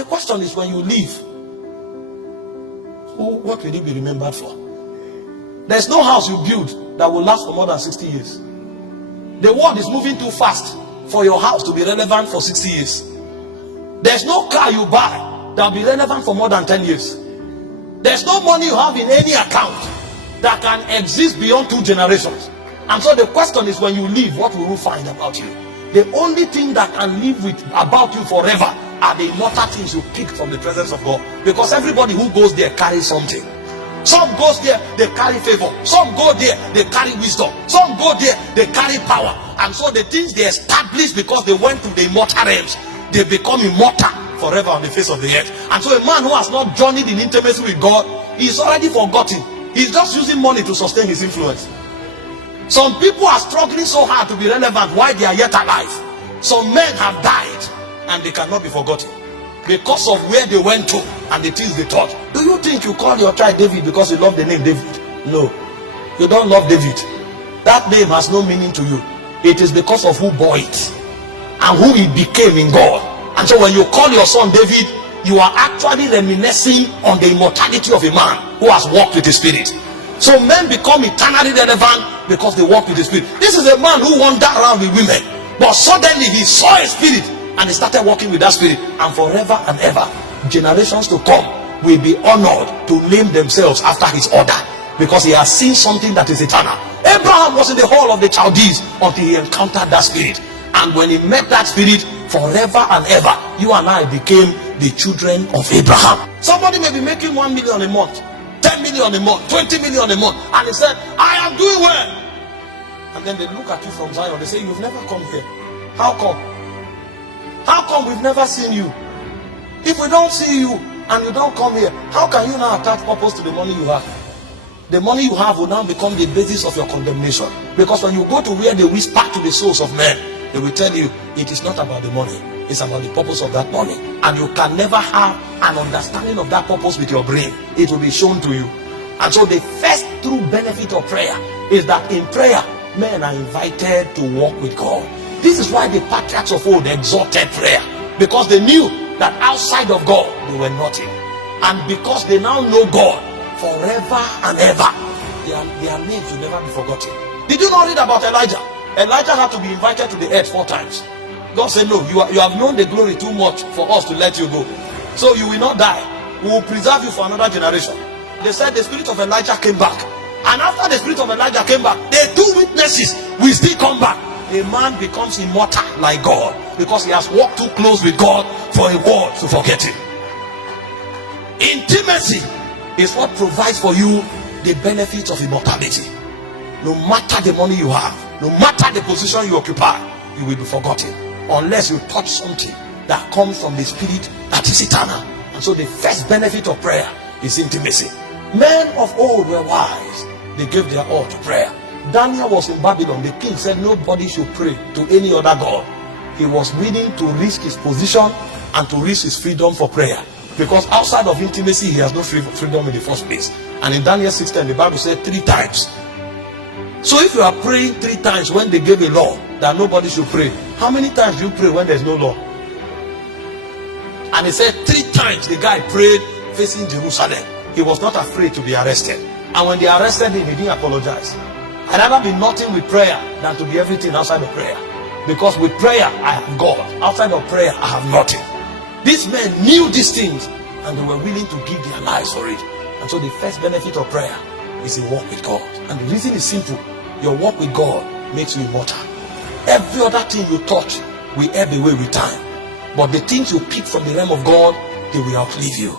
the question is, when you leave, what will you be remembered for? There's no house you build that will last for more than 60 years. The world is moving too fast for your house to be relevant for 60 years. There's no car you buy that will be relevant for more than 10 years. There's no money you have in any account that can exist beyond 2 generations. And so the question is, when you leave, what will you find about you? The only thing that can live with about you forever are the immortal things you picked from the presence of God. Because everybody who goes there carries something. Some goes there, they carry favor. Some go there, they carry wisdom. Some go there, they carry power. And so the things they established because they went to the immortal realms, they become immortal forever on the face of the earth. And so a man who has not journeyed in intimacy with God, he's already forgotten. He's just using money to sustain his influence. Some people are struggling so hard to be relevant while they are yet alive. Some men have died and they cannot be forgotten because of where they went to and the things they taught. Do you think you call your child David because you love the name David? No, you don't love David. That name has no meaning to you. It is because of who bore it and who he became in God. And so when you call your son David, you are actually reminiscing on the immortality of a man who has walked with the Spirit. So men become eternally relevant because they walk with the Spirit. This is a man who wandered around with women, but suddenly he saw a spirit and he started walking with that spirit. And forever and ever, generations to come will be honored to name themselves after his order, because he has seen something that is eternal. Abraham was in the hall of the Chaldees until he encountered that spirit. And when he met that spirit, forever and ever, you and I became the children of Abraham. Somebody may be making 1 million a month, 10 million a month, 20 million a month, and he said, I am doing well. And then they look at you from Zion, they say, you've never come here. How come? How come we've never seen you? If we don't see you and you don't come here, how can you now attach purpose to the money you have? The money you have will now become the basis of your condemnation. Because when you go to where they whisper to the souls of men, they will tell you it is not about the money, it's about the purpose of that money. And you can never have an understanding of that purpose with your brain. It will be shown to you. And so the first true benefit of prayer is that in prayer, men are invited to walk with God. This is why the patriarchs of old exalted prayer, because they knew that outside of God they were nothing. And because they now know God forever and ever, their names will never be forgotten. Did you not read about Elijah? Elijah had to be invited to the earth 4 times. God said, no, you have known the glory too much for us to let you go. So you will not die. We will preserve you for another generation. They said the spirit of Elijah came back. And after the spirit of Elijah came back, the 2 witnesses will still come back. A man becomes immortal like God because he has walked too close with God for a world to forget him. Intimacy is what provides for you the benefits of immortality. No matter the money you have, no matter the position you occupy, you will be forgotten unless you touch something that comes from the Spirit that is eternal. And so the first benefit of prayer is intimacy. Men of old were wise. They gave their all to prayer. Daniel was in Babylon. The king said nobody should pray to any other god. He was willing to risk his position and to risk his freedom for prayer, because outside of intimacy he has no freedom in the first place. And in Daniel 6:10 the Bible said 3 times. So if you are praying 3 times when they gave a law that nobody should pray, how many times do you pray when there's no law? And he said 3 times the guy prayed facing Jerusalem. He was not afraid to be arrested. And when they arrested him, he didn't apologize. I'd rather be nothing with prayer than to be everything outside of prayer. Because with prayer I have God, outside of prayer I have nothing. These men knew these things and they were willing to give their lives for it. And so the first benefit of prayer is a walk with God. And the reason is simple. Your walk with God makes you immortal. Every other thing you touch will ebb away with time. But the things you pick from the realm of God, they will outlive you.